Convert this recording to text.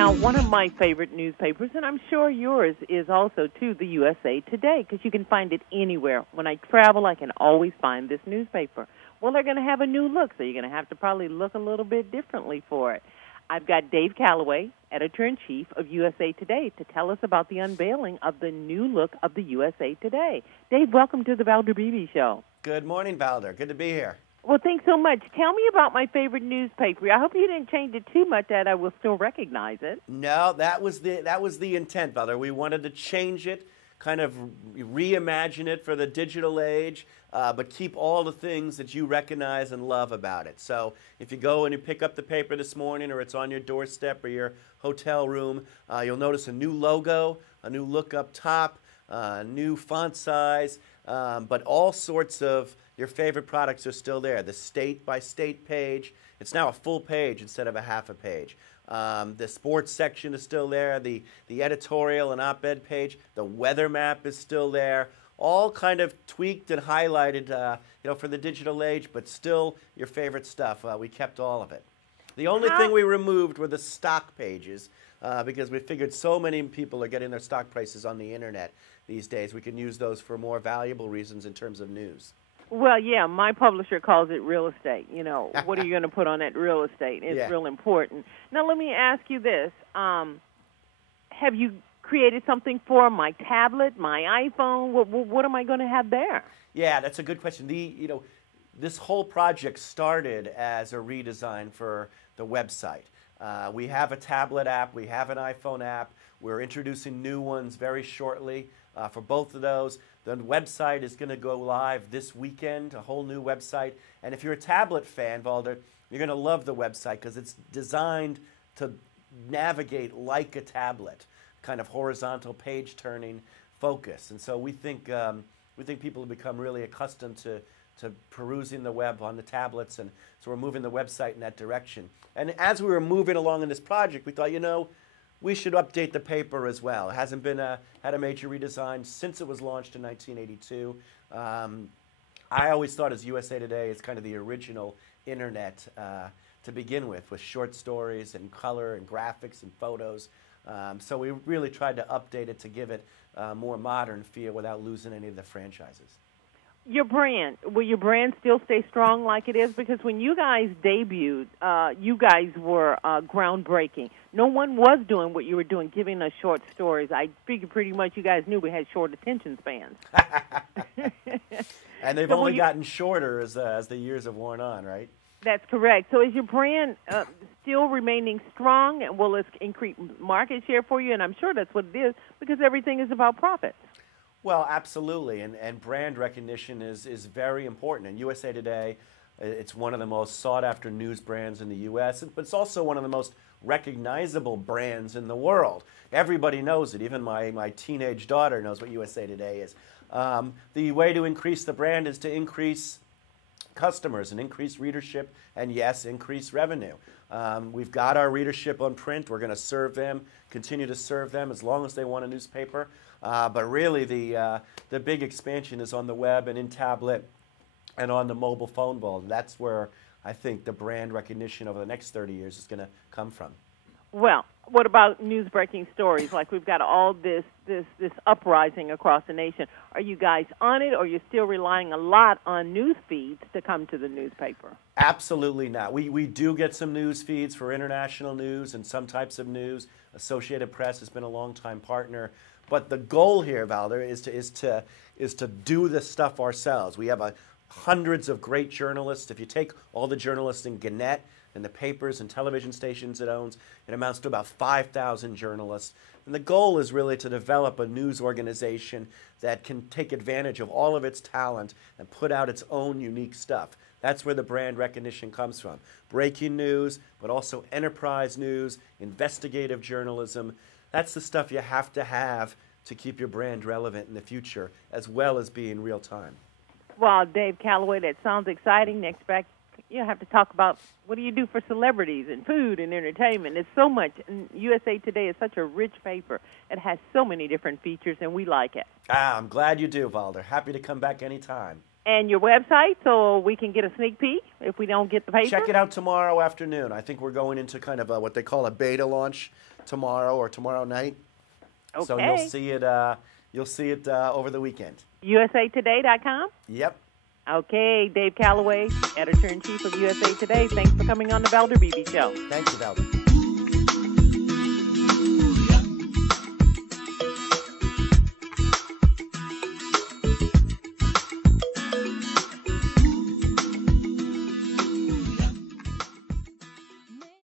Now, one of my favorite newspapers, and I'm sure yours is also, too, the USA Today, because you can find it anywhere. When I travel, I can always find this newspaper. Well, they're going to have a new look, so you're going to have to probably look a little bit differently for it. I've got Dave Callaway, editor-in-chief of USA Today, to tell us about the unveiling of the new look of the USA Today. Dave, welcome to the Valder Beebe Show. Good morning, Valder. Good to be here. Well, thanks so much. Tell me about my favorite newspaper. I hope you didn't change it too much that I will still recognize it. No, that was the intent, Valder. We wanted to change it, kind of reimagine it for the digital age, but keep all the things that you recognize and love about it. So if you go and you pick up the paper this morning, or it's on your doorstep or your hotel room, you'll notice a new logo, a new look up top, new font size, but all sorts of your favorite products are still there. The state-by-state page, it's now a full page instead of a half a page. The sports section is still there. The editorial and op-ed page, the weather map is still there. All kind of tweaked and highlighted, for the digital age, but still your favorite stuff. We kept all of it. The only thing we removed were the stock pages, because we figured so many people are getting their stock prices on the internet these days. We can use those for more valuable reasons in terms of news. Well, yeah, my publisher calls it real estate. What are you going to put on that real estate? It's real important. Now, let me ask you this. Have you created something for my tablet, my iPhone? What am I going to have there? Yeah, that's a good question. This whole project started as a redesign for the website. We have a tablet app. We have an iPhone app. We're introducing new ones very shortly for both of those. The website is going to go live this weekend, a whole new website. And if you're a tablet fan, Valder, you're going to love the website because it's designed to navigate like a tablet, kind of horizontal page-turning focus. And so we think people have become really accustomed to perusing the web on the tablets, and so we're moving the website in that direction. And as we were moving along in this project, we thought, we should update the paper as well. It hasn't been had a major redesign since it was launched in 1982. I always thought as USA Today is kind of the original internet to begin with short stories and color and graphics and photos. So we really tried to update it to give it a more modern feel without losing any of the franchises. Your brand, will your brand still stay strong like it is? Because when you guys debuted, you guys were groundbreaking. No one was doing what you were doing, giving us short stories. I figure pretty much you guys knew we had short attention spans. And they've only gotten shorter as the years have worn on, right? That's correct. So is your brand still remaining strong, and will it increase market share for you? And I'm sure that's what it is, because everything is about profits. Well, absolutely, and brand recognition is very important. And USA Today, it's one of the most sought-after news brands in the U.S., but it's also one of the most recognizable brands in the world. Everybody knows it. Even my teenage daughter knows what USA Today is. The way to increase the brand is to increase customers and increase readership, and yes, increase revenue. We've got our readership on print. We're going to serve them, continue to serve them as long as they want a newspaper. But really, the big expansion is on the web and in tablet and on the mobile phone ball. That's where I think the brand recognition over the next 30 years is going to come from. Well, what about news-breaking stories? Like we've got all this uprising across the nation. Are you guys on it, or are you still relying a lot on news feeds to come to the newspaper? Absolutely not. We do get some news feeds for international news and some types of news. Associated Press has been a long-time partner. But the goal here, Valder, is to do this stuff ourselves. We have hundreds of great journalists. If you take all the journalists in Gannett and the papers and television stations it owns, it amounts to about 5,000 journalists. And the goal is really to develop a news organization that can take advantage of all of its talent and put out its own unique stuff. That's where the brand recognition comes from. Breaking news, but also enterprise news, investigative journalism. That's the stuff you have to keep your brand relevant in the future, as well as being real time. Well, Dave Callaway, that sounds exciting. Next back, you have to talk about what do you do for celebrities and food and entertainment. It's so much. And USA Today is such a rich paper. It has so many different features, and we like it. I'm glad you do, Valder. Happy to come back anytime. And your website, so we can get a sneak peek if we don't get the paper? Check it out tomorrow afternoon. I think we're going into kind of what they call a beta launch tomorrow or tomorrow night. Okay. So you'll see it over the weekend. USAtoday.com? Yep. Okay, Dave Callaway, Editor-in-Chief of USA Today. Thanks for coming on the Valder Beebe Show. Thank you, Valder.